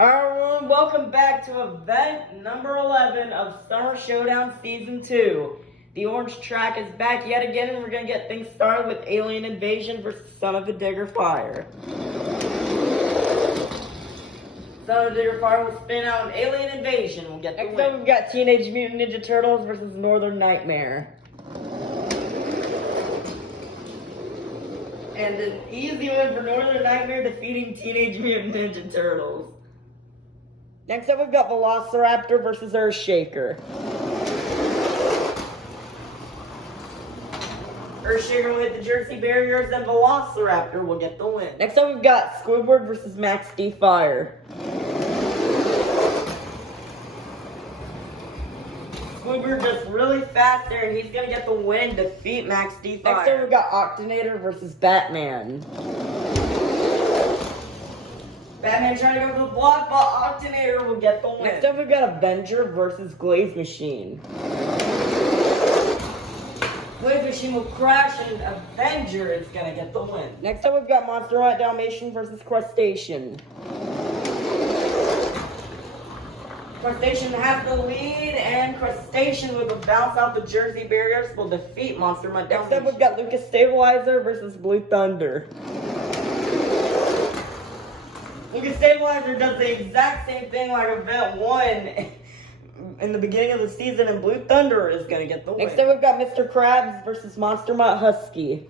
Everyone, welcome back to event number 11 of Summer Showdown Season 2. The orange track is back yet again, and we're going to get things started with Alien Invasion versus Son of a Digger Fire. Son of a Digger Fire will spin out an Alien Invasion. We'll get the win. Next up, we've got Teenage Mutant Ninja Turtles versus Northern Nightmare. And an easy win for Northern Nightmare defeating Teenage Mutant Ninja Turtles. Next up, we've got Velociraptor versus Earthshaker. Earthshaker will hit the Jersey barriers, and Velociraptor will get the win. Next up, we've got Squidward versus Max D. Fire. Squidward just really fast there, and he's going to get the win, defeat Max D. Fire. Next up, we've got Octonator versus Batman. Batman trying to go for the block, but Octonator will get the win. Next up, we've got Avenger versus Glaze Machine. Glaze Machine will crash, and Avenger is going to get the win. Next up, we've got Monster Hunt Dalmatian versus Crustacean. Crustacean has the lead, and Crustacean with a bounce off the Jersey barriers will defeat Monster Hunt Dalmatian. Next up, we've got Lucas Stabilizer versus Blue Thunder. Lucas Stabilizer does the exact same thing like Event 1 in the beginning of the season, and Blue Thunder is going to get the win. Next up, we've got Mr. Krabs versus Monster Mutt Husky.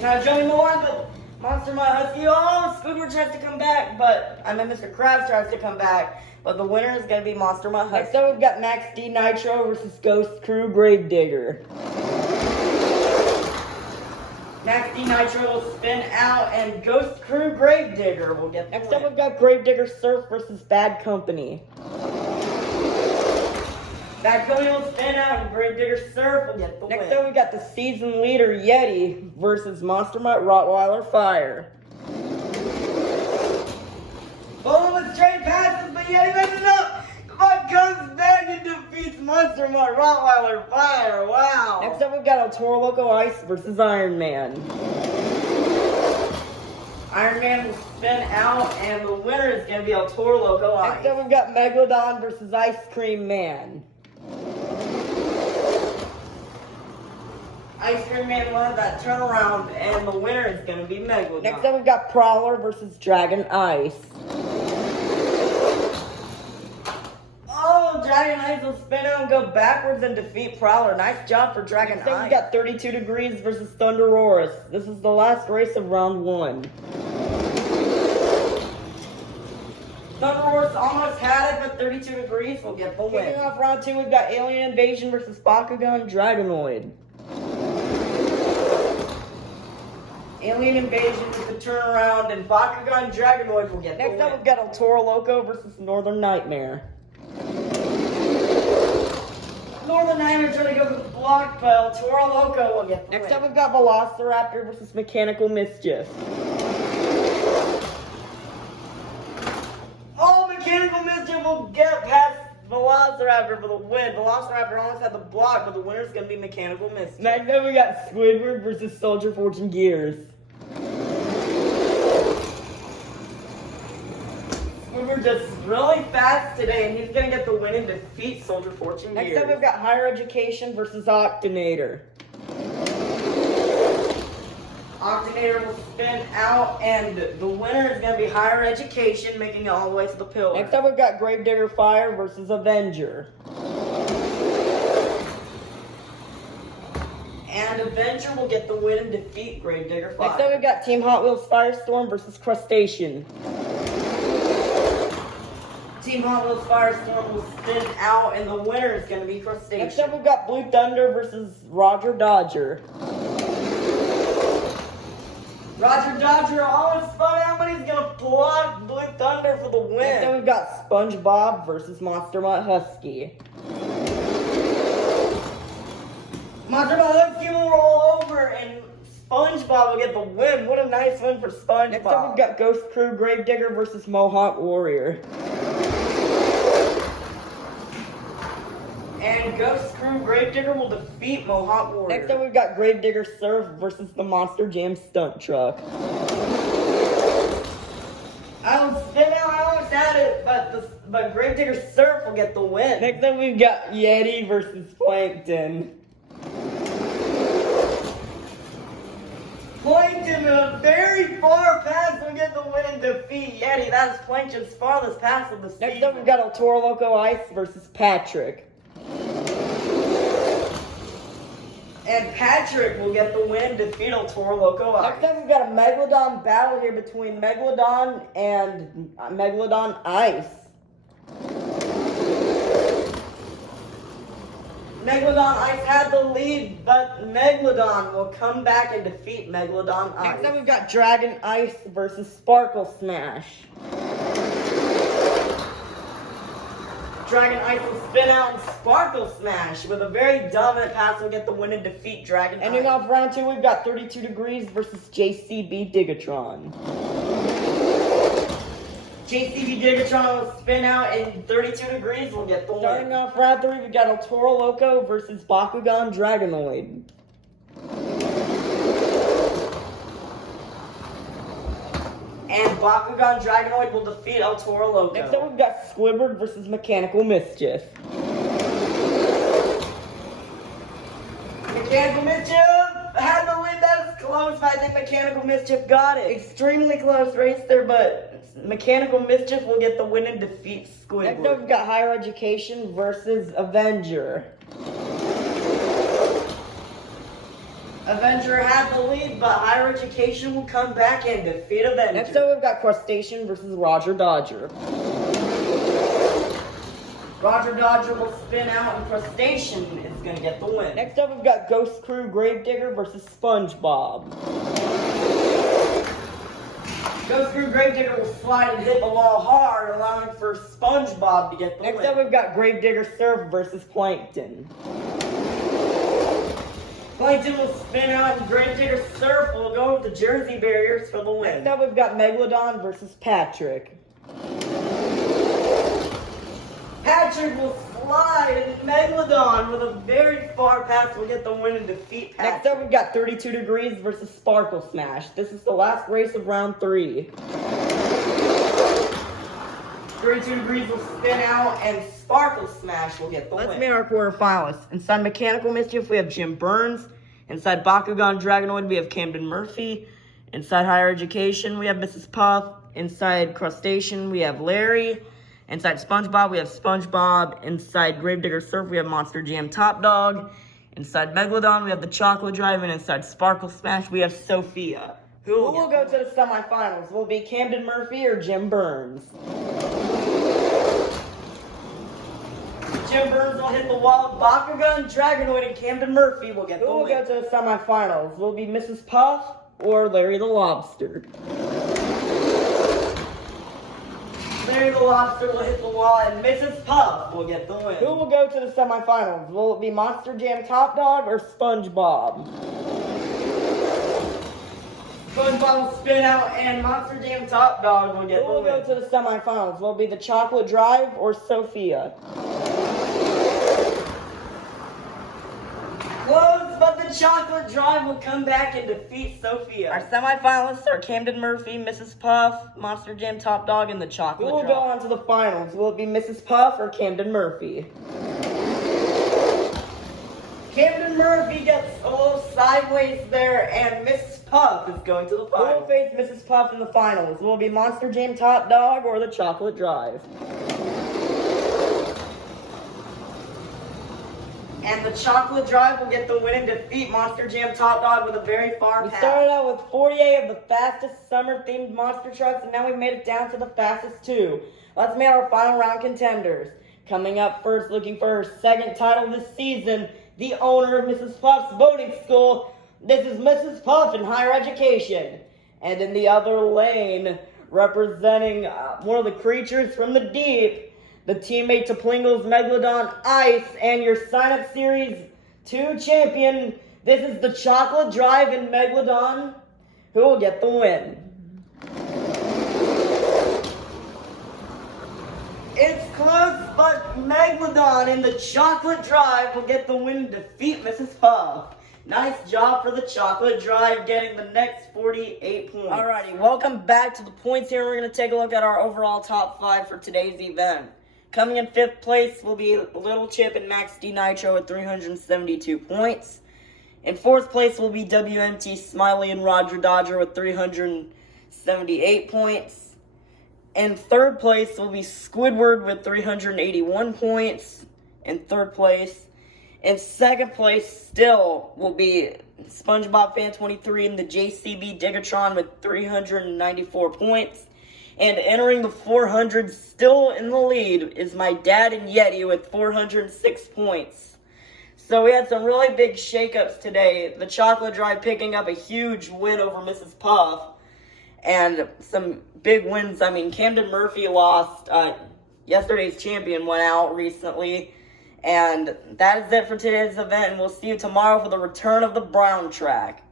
Kind of jumping the line, but Monster Mutt Husky, Squidward tries to come back, Mr. Krabs tries to come back, but the winner is going to be Monster Mutt Husky. Next up, we've got Max D. Nitro versus Ghost Crew Gravedigger. Max D. Nitro will spin out, and Ghost Crew Gravedigger will get the win. Next up, we've got Gravedigger Surf versus Bad Company. Bad Company will spin out, and Gravedigger Surf will get the win. Next up, we've got the season leader, Yeti, versus Monster Mutt Rottweiler Fire. Bowling with straight passes, but Yeti messes up. But comes back and defeats Monster Mutt Rottweiler Fire. Wow. Next up, we've got El Toro Loco Ice versus Iron Man. Iron Man will spin out, and the winner is going to be El Toro Loco Ice. Next up, we've got Megalodon versus Ice Cream Man. Ice Cream Man will have that turnaround, and the winner is going to be Megalodon. Next up, we've got Prowler versus Dragon Ice. Dragon Ice will spin out and go backwards and defeat Prowler. Nice job for Dragon Ice. We've got 32 Degrees versus Thunderosaurus. This is the last race of round 1. Thunderosaurus almost had it, but 32 Degrees will get the win. Kicking off round 2, we've got Alien Invasion versus Bakugan Dragonoid. Alien Invasion with the turnaround, and Bakugan Dragonoid will get the win. Next up, we've got El Toro Loco versus Northern Nightmare. Northern Nightmare trying to go for the block, but El Toro Loco will get the win. Next up, we've got Velociraptor versus Mechanical Mischief. Mechanical Mischief will get past Velociraptor for the win. Velociraptor almost had the block, but the winner is going to be Mechanical Mischief. Next up, we got Squidward versus Soldier Fortune Gears. Squidward just really fast today, and he's going to get the win and defeat Soldier Fortune Gears. Next up, we've got Higher Education versus Octonator. Octonator will spin out, and the winner is going to be Higher Education, making it all the way to the pillar. Next up, we've got Gravedigger Fire versus Avenger. And Avenger will get the win and defeat Gravedigger Fire. Next up, we've got Team Hot Wheels Firestorm versus Crustacean. Team Hot Wheels Firestorm will spin out, and the winner is going to be Crustacean. Next up, we've got Blue Thunder versus Roger Dodger. Roger Dodger almost spun out, but he's going to block Blue Thunder for the win. Next up, we've got SpongeBob versus Monster Mutt Husky. Monster Mutt Husky will roll over, and SpongeBob will get the win. What a nice win for SpongeBob. Next up, we've got Ghost Crew Gravedigger versus Mohawk Warrior. And Ghost Crew Gravedigger will defeat Mohawk Warrior. Next up, we've got Gravedigger Surf versus the Monster Jam Stunt Truck. I Alex had it, but Gravedigger Surf will get the win. Next up, we've got Yeti versus Plankton. Plankton, a very far pass will get the win and defeat Yeti. That is Plankton's farthest pass of the season. Next up, we've got El Toro Loco Ice versus Patrick. And Patrick will get the win, defeat El Toro Loco Ice. Next up, we've got a Megalodon battle here between Megalodon and Megalodon Ice. Megalodon Ice had the lead, but Megalodon will come back and defeat Megalodon Ice. Next up, we've got Dragon Ice versus Sparkle Smash. Dragon Ice will spin out and Sparkle Smash with a very dominant pass will get the win and defeat Dragon Ice. Ending off round 2, we've got 32 Degrees versus JCB Digatron. JCB Digatron will spin out and 32 Degrees will get the win. Starting off round 3, we've got El Toro Loco versus Bakugan Dragonoid. And Bakugan Dragonoid will defeat El Toro Loco. Next up, we've got Squidward versus Mechanical Mischief. Mechanical Mischief had the lead. That was close, but I think Mechanical Mischief got it. Extremely close race there, but Mechanical Mischief will get the win and defeat Squidward. Next up, we've got Higher Education versus Avenger. Avenger had the lead, but Higher Education will come back and defeat Avenger. Next up, we've got Crustacean versus Roger Dodger. Roger Dodger will spin out, and Crustacean is going to get the win. Next up, we've got Ghost Crew Gravedigger versus SpongeBob. Ghost Crew Gravedigger will slide and hit the wall hard, allowing for SpongeBob to get the win. Next up, we've got Gravedigger Surf versus Plankton. Plankton will spin out and Gravedigger Surf will go with the Jersey barriers for the win. Next up, we've got Megalodon versus Patrick. Patrick will slide and Megalodon with a very far pass will get the win and defeat Patrick. Next up, we've got 32 Degrees versus Sparkle Smash. This is the last race of round 3. 32 Degrees will spin out and Sparkle Smash will get the win. Let's meet our quarterfinalists. Inside Mechanical Mischief, we have Jim Burns. Inside Bakugan Dragonoid, we have Camden Murphy. Inside Higher Education, we have Mrs. Puff. Inside Crustacean, we have Larry. Inside SpongeBob, we have SpongeBob. Inside Gravedigger Surf, we have Monster Jam Top Dog. Inside Megalodon, we have the Chocolate Drive. And inside Sparkle Smash, we have Sophia. Who will go to the semifinals? Will it be Camden Murphy or Jim Burns? Jim Burns will hit the wall. Bakugan Dragonoid and Camden Murphy will get the win. Who will go to the semifinals? Will it be Mrs. Puff or Larry the Lobster? Larry the Lobster will hit the wall and Mrs. Puff will get the win. Who will go to the semifinals? Will it be Monster Jam Top Dog or SpongeBob? SpongeBob will spin out and Monster Jam Top Dog will get the win. Who will go to the semifinals? Will it be the Chocolate Drive or Sophia? Close, but the Chocolate Drive will come back and defeat Sophia. Our semifinalists are Camden Murphy, Mrs. Puff, Monster Jam Top Dog, and the Chocolate Drive. Who will go on to the finals? Will it be Mrs. Puff or Camden Murphy? Camden Murphy gets a little sideways there, and Mrs. Puff is going to the finals. Who will face Mrs. Puff in the finals? Will it be Monster Jam Top Dog or the Chocolate Drive? And the Chocolate Drive will get the win and defeat Monster Jam Top Dog with a very far pass. We started out with 48 of the fastest summer-themed monster trucks, and now we've made it down to the fastest 2. Let's meet our final round contenders. Coming up first, looking for her second title this season, the owner of Mrs. Puff's Boating School. This is Mrs. Puff in Higher Education. And in the other lane, representing one of the creatures from the deep, the teammate to Plingle's Megalodon Ice, and your sign-up Series 2 champion. This is the Chocolate Drive in Megalodon. Who will get the win? It's close, but Megalodon in the Chocolate Drive will get the win and defeat Mrs. Puff. Nice job for the Chocolate Drive getting the next 48 points. Alrighty, welcome back to the points here. We're going to take a look at our overall top 5 for today's event. Coming in 5th place will be Little Chip and Max D Nitro with 372 points. In 4th place will be WMT Smiley and Roger Dodger with 378 points. In 3rd place will be Squidward with 381 points in 3rd place. In 2nd place still will be SpongeBob Fan 23 and the JCB Digatron with 394 points. And entering the 400 still in the lead is my dad and Yeti with 406 points. So we had some really big shakeups today. The Chocolate Drive picking up a huge win over Mrs. Puff. And some big wins. I mean, Camden Murphy lost. Yesterday's champion went out recently. And that is it for today's event. And we'll see you tomorrow for the return of the Brown Track.